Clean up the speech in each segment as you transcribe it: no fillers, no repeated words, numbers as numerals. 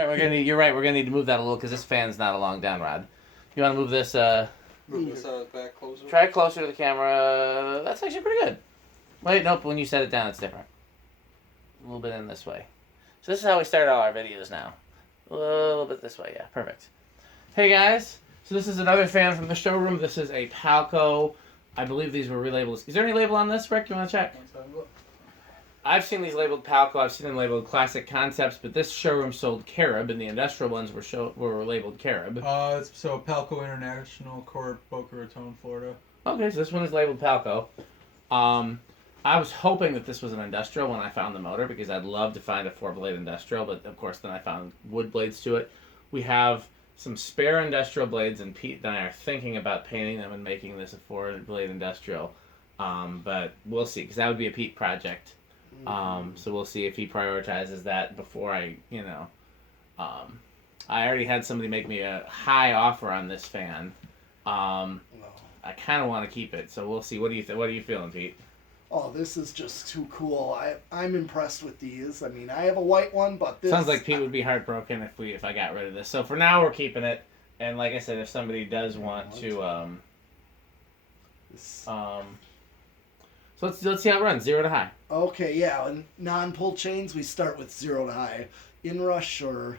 All right, you're right. We're gonna need to move that a little because this fan's not a long down rod. You want to move this? Move this back closer. Try it closer to the camera. That's actually pretty good. Wait, nope. When you set it down, it's different. A little bit in this way. So this is how we start all our videos now. A little bit this way. Yeah, perfect. Hey guys. So this is another fan from the showroom. This is a Palco. I believe these were relabeled. Is there any label on this, Rick? You want to check? I've seen these labeled Palco. I've seen them labeled Classic Concepts, but this showroom sold Carib, and the industrial ones were labeled Carib. So Palco International Court, Boca Raton, Florida. Okay, so this one is labeled Palco. I was hoping that this was an industrial when I found the motor because I'd love to find a 4-blade industrial, but of course then I found wood blades to it. We have some spare industrial blades, and Pete and I are thinking about painting them and making this a 4-blade industrial. But we'll see, because that would be a Pete project. So we'll see if he prioritizes that before I already had somebody make me a high offer on this fan. I kind of want to keep it, so we'll see. What are you feeling, Pete? Oh, this is just too cool. I'm impressed with these. I mean, I have a white one, but this... Sounds like Pete would be heartbroken if I got rid of this. So for now, we're keeping it. And like I said, if somebody does want to... So let's see how it runs, 0 to high. Okay, yeah. And non-pull chains, we start with 0 to high. Inrush or...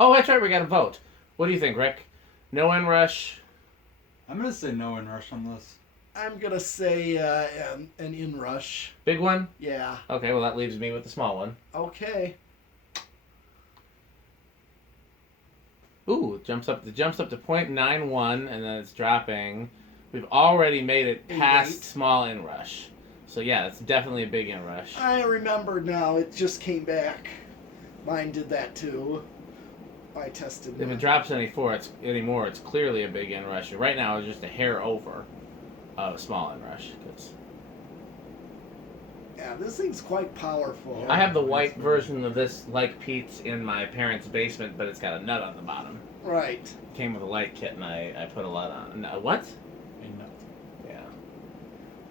Oh, that's right, we got to vote. What do you think, Rick? No inrush? I'm going to say no inrush on this. I'm going to say an inrush. Big one? Yeah. Okay, well that leaves me with the small one. Okay. Ooh, it jumps up to 0.91, and then it's dropping. We've already made it past small inrush. So yeah, it's definitely a big inrush. I remember now. It just came back. Mine did that too. I tested If it drops anymore, it's clearly a big inrush. Right now, it's just a hair over of a small inrush. Yeah, this thing's quite powerful. I have the white version of this, like Pete's, in my parents' basement, but it's got a nut on the bottom. Right. It came with a light kit, and I put a lot on. What? A nut. Yeah.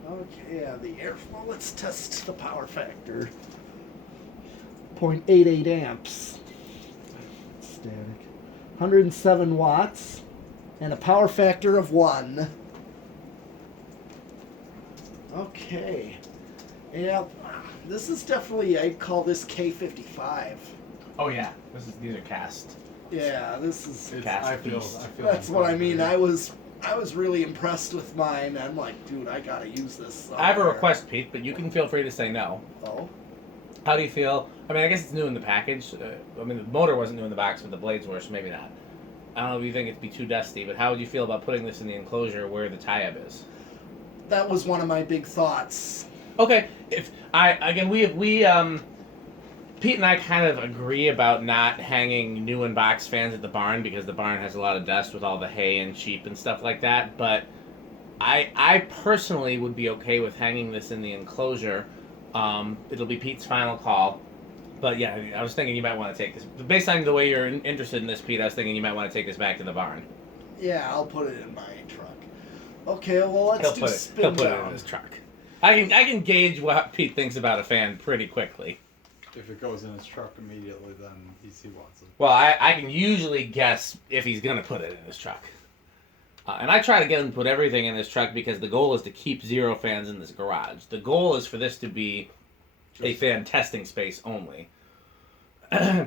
Okay, yeah, the airflow. Let's test the power factor. 0.88 amps. Static. 107 watts. And a power factor of 1. Okay. Yeah, this is definitely, I'd call this K55. Oh yeah, these are cast. Yeah, this is... I feel That's what I mean. I was really impressed with mine. I'm like, dude, I gotta use this somewhere. I have a request, Pete, but you can feel free to say no. Oh? How do you feel? I mean, I guess it's new in the package. I mean, the motor wasn't new in the box, but the blades were, so maybe not. I don't know if you think it'd be too dusty, but how would you feel about putting this in the enclosure where the tie-up is? That was one of my big thoughts. Okay, Pete and I kind of agree about not hanging new in box fans at the barn because the barn has a lot of dust with all the hay and sheep and stuff like that. But I personally would be okay with hanging this in the enclosure. It'll be Pete's final call. But yeah, I was thinking you might want to take this. Based on the way you're interested in this, Pete, I was thinking you might want to take this back to the barn. Yeah, I'll put it in my truck. Okay, well, let's do spin He'll down. put it in his truck. I can gauge what Pete thinks about a fan pretty quickly. If it goes in his truck immediately, then he wants it. Well, I can usually guess if he's going to put it in his truck. And I try to get him to put everything in his truck because the goal is to keep 0 fans in this garage. The goal is for this to be a fan testing space only.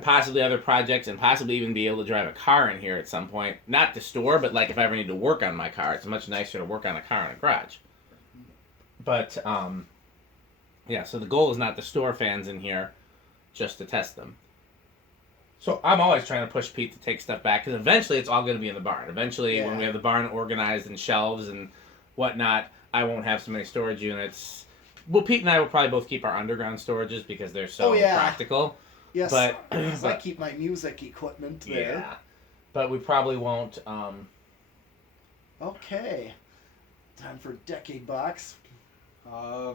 Possibly other projects, and possibly even be able to drive a car in here at some point. Not to store, but like if I ever need to work on my car. It's much nicer to work on a car in a garage. But, yeah, so the goal is not to store fans in here, just to test them. So I'm always trying to push Pete to take stuff back, because eventually it's all going to be in the barn. Eventually, when we have the barn organized and shelves and whatnot, I won't have so many storage units. Well, Pete and I will probably both keep our underground storages because they're so practical. Yes, but I keep my music equipment there. Yeah, but we probably won't. Okay, time for Decade Box. I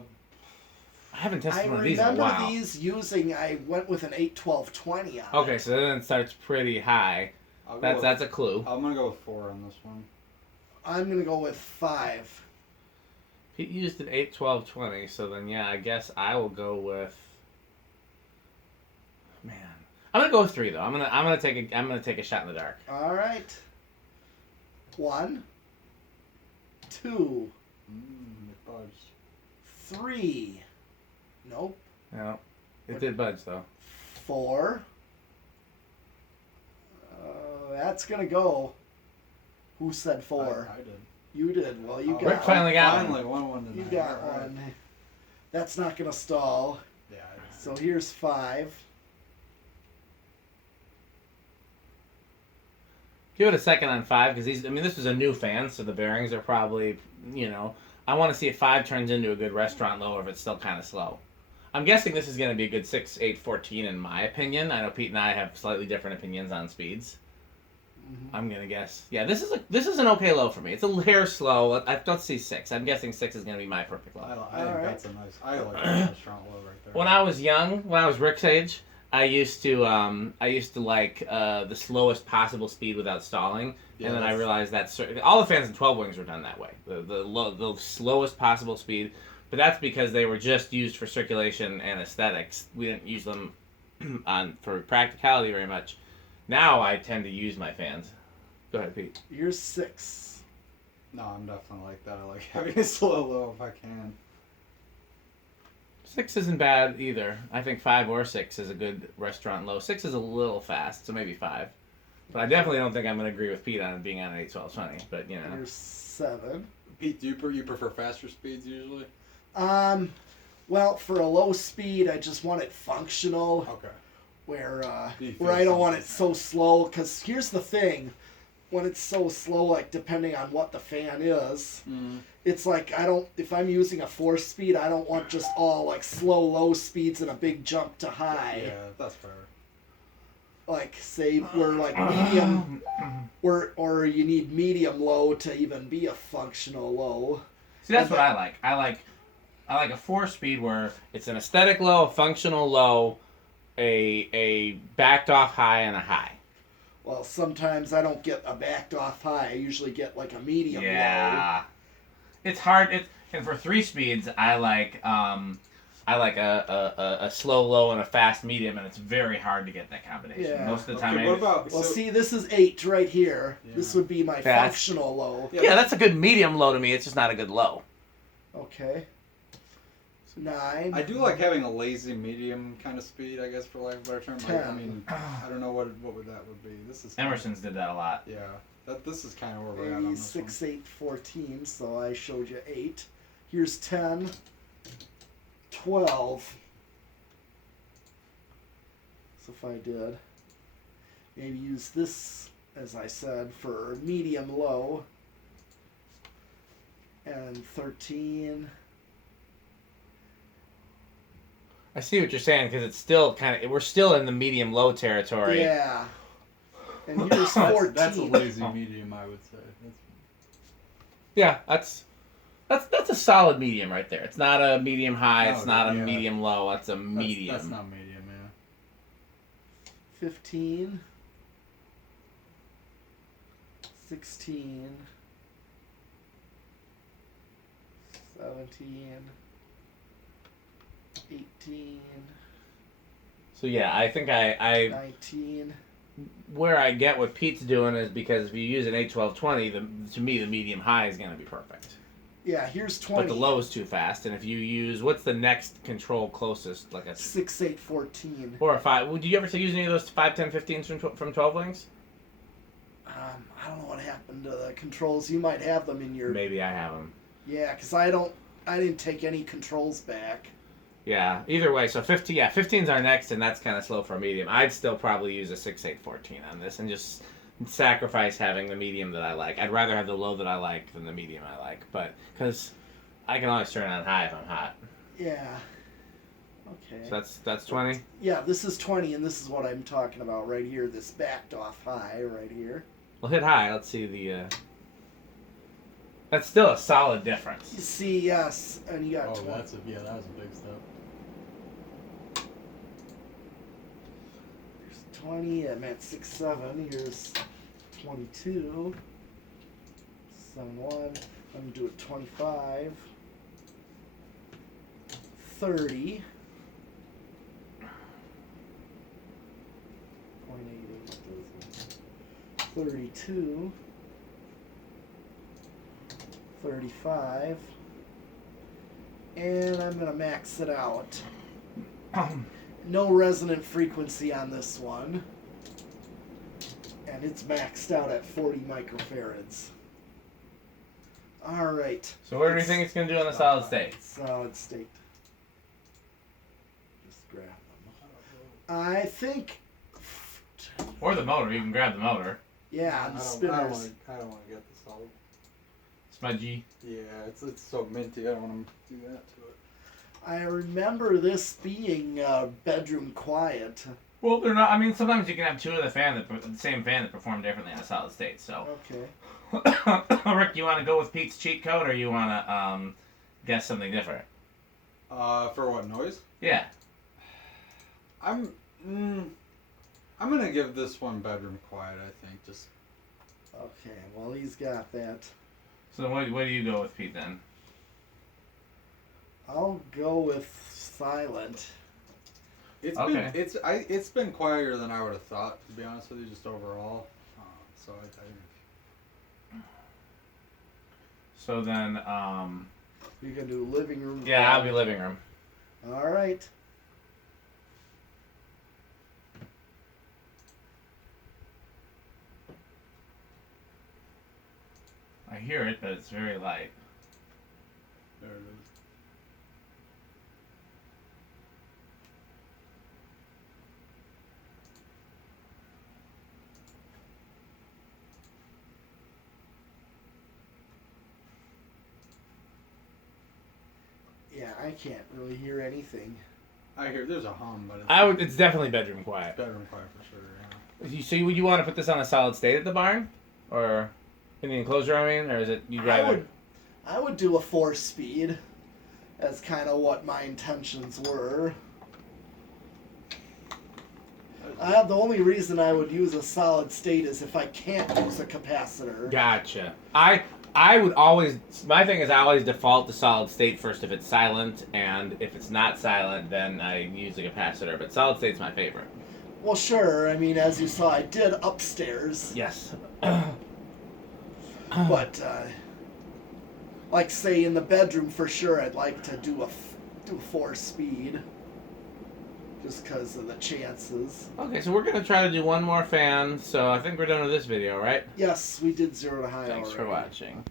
haven't tested one of these in a while. I remember I went with an 8-12-20 on Okay, so then it starts pretty high. That's a clue. I'm going to go with 4 on this one. I'm going to go with 5. Pete used an 8-12-20, so then yeah, I guess I will go with... Man. I'm gonna go with 3 though. I'm gonna take a shot in the dark. All right. 1, 2, It budged. 3. Nope. No, it did budge though. 4. That's gonna go. Who said 4? I did. You did. Well, you Oh, got Rick finally got Finally, one. one You tonight. got All right. one. That's not gonna stall. Yeah. So here's 5. Give it a second on 5 because this was a new fan, so the bearings are probably, I want to see if 5 turns into a good restaurant low or if it's still kind of slow. I'm guessing this is going to be a good 6, 8, 14 in my opinion. I know Pete and I have slightly different opinions on speeds. I'm going to guess. Yeah, this is an okay low for me. It's a hair slow. Let's see 6. I'm guessing 6 is going to be my perfect low. I think All right. that's a nice. I like that restaurant low right there. When I was young, when I was Rick's age, I used to like the slowest possible speed without stalling, Yeah, and then I that's- realized that all the fans in 12 wings were done that way, the slowest possible speed. But that's because they were just used for circulation and aesthetics. We didn't use them for practicality very much. Now I tend to use my fans. Go ahead, Pete. Here's 6. No, I'm definitely like that. I like having a slow low if I can. 6 isn't bad either. I think 5 or 6 is a good restaurant low. 6 is a little fast, so maybe 5. But I definitely don't think I'm going to agree with Pete on it being on an 8, 12, 20. But Here's 7. Pete, do you prefer faster speeds usually? Well, for a low speed, I just want it functional. Okay. Where You where I feel don't want it something. so slow. Because here's the thing, when it's so slow, like depending on what the fan is, it's like if I'm using a 4-speed, I don't want just all like slow low speeds and a big jump to high. Yeah, that's fair. Like say we're like medium, or you need medium low to even be a functional low. See, that's what I like. I like a 4-speed where it's an aesthetic low, a functional low, a backed off high, and a high. Well, sometimes I don't get a backed off high. I usually get like a medium low. Yeah, it's hard. And for 3 speeds, I like a slow low and a fast medium, and it's very hard to get that combination. Yeah. Most of the time, Okay, what about? Well, so- see, this is 8 right here. Yeah. This would be my Fast. functional low. yeah, that's a good medium low to me. It's just not a good low. Okay. 9. I do like having a lazy medium kind of speed, I guess, for lack of a better term. Like, I 10. mean, I don't know what would be. This is Emerson's did that a lot. Yeah, this is kind of where we're at on Maybe this 6, 8, 14. So I showed you 8. Here's 10. 12. So if I did, maybe use this, as I said, for medium low. And 13. I see what you're saying because it's still we're still in the medium low territory. Yeah. And here's one. 14. That's a lazy medium, I would say. Yeah, that's a solid medium right there. It's not a medium high. It's No, not a yeah. medium low. It's a medium. That's not medium, yeah. 15. 16. 17. 18. So yeah, I think I 19. where I get what Pete's doing is because if you use an 8, 12, 20, to me the medium high is going to be perfect. Yeah, here's 20. But the low is too fast, and if you use what's the next control closest, like a 6, 8, 14. or a 5? Would you ever use any of those 5, 10, 15s from 12 wings? I don't know what happened to the controls. You might have them in your. Maybe I have them. Yeah, because I didn't take any controls back. Yeah. Either way, so 15. Yeah, 15's our next, and that's kind of slow for a medium. I'd still probably use a 6, 8, 14 on this, and just sacrifice having the medium that I like. I'd rather have the low that I like than the medium I like, but because I can always turn it on high if I'm hot. Yeah. Okay. So that's 20. Yeah, this is 20, and this is what I'm talking about right here. This backed off high right here. We'll hit high. Let's see the. That's still a solid difference. You see, yes, and you got 20. that was a big step. Here's 20. I'm at 6, 7. Here's 22. 7, 1. I'm gonna do it 25. 30. 32, 35, and I'm going to max it out. No resonant frequency on this one, and it's maxed out at 40 microfarads. All right. So what do you think it's going to do on the solid state? Solid state. Just grab them. I think. Or the motor. You can grab the motor. Yeah, the spinners. I don't want to get the solid. Smudgy. Yeah, it's so minty. I don't want to do that to it. I remember this being bedroom quiet. Well, they're not. I mean, sometimes you can have two of the same fan that perform differently on a solid state. So, Okay. Rick, you want to go with Pete's cheat code, or you want to guess something different? For what, noise? Yeah. I'm gonna give this one bedroom quiet. I think just. Okay. Well, he's got that. So what do you go with, Pete, then? I'll go with silent. It's Okay. it's been quieter than I would have thought, to be honest with you, just overall. So I think. So then, You can do living room. yeah, I'll be living room. All right. I hear it, but it's very light. There it is. Yeah, I can't really hear anything. I hear there's a hum, but It's definitely bedroom quiet. bedroom quiet for sure. Yeah. So would you want to put this on a solid state at the barn, or in the enclosure? I mean, or is it you'd rather? I would do a 4-speed. That's kind of what my intentions were. The only reason I would use a solid state is if I can't use a capacitor. Gotcha. I would always. My thing is I always default to solid state first if it's silent, and if it's not silent, then I use the capacitor. But solid state's my favorite. Well, sure. I mean, as you saw, I did upstairs. Yes. But, like, say, in the bedroom, for sure, I'd like to do a 4-speed. Just because of the chances. Okay, so we're gonna try to do one more fan. So I think we're done with this video, right? Yes, we did 0 to high Thanks for already. watching.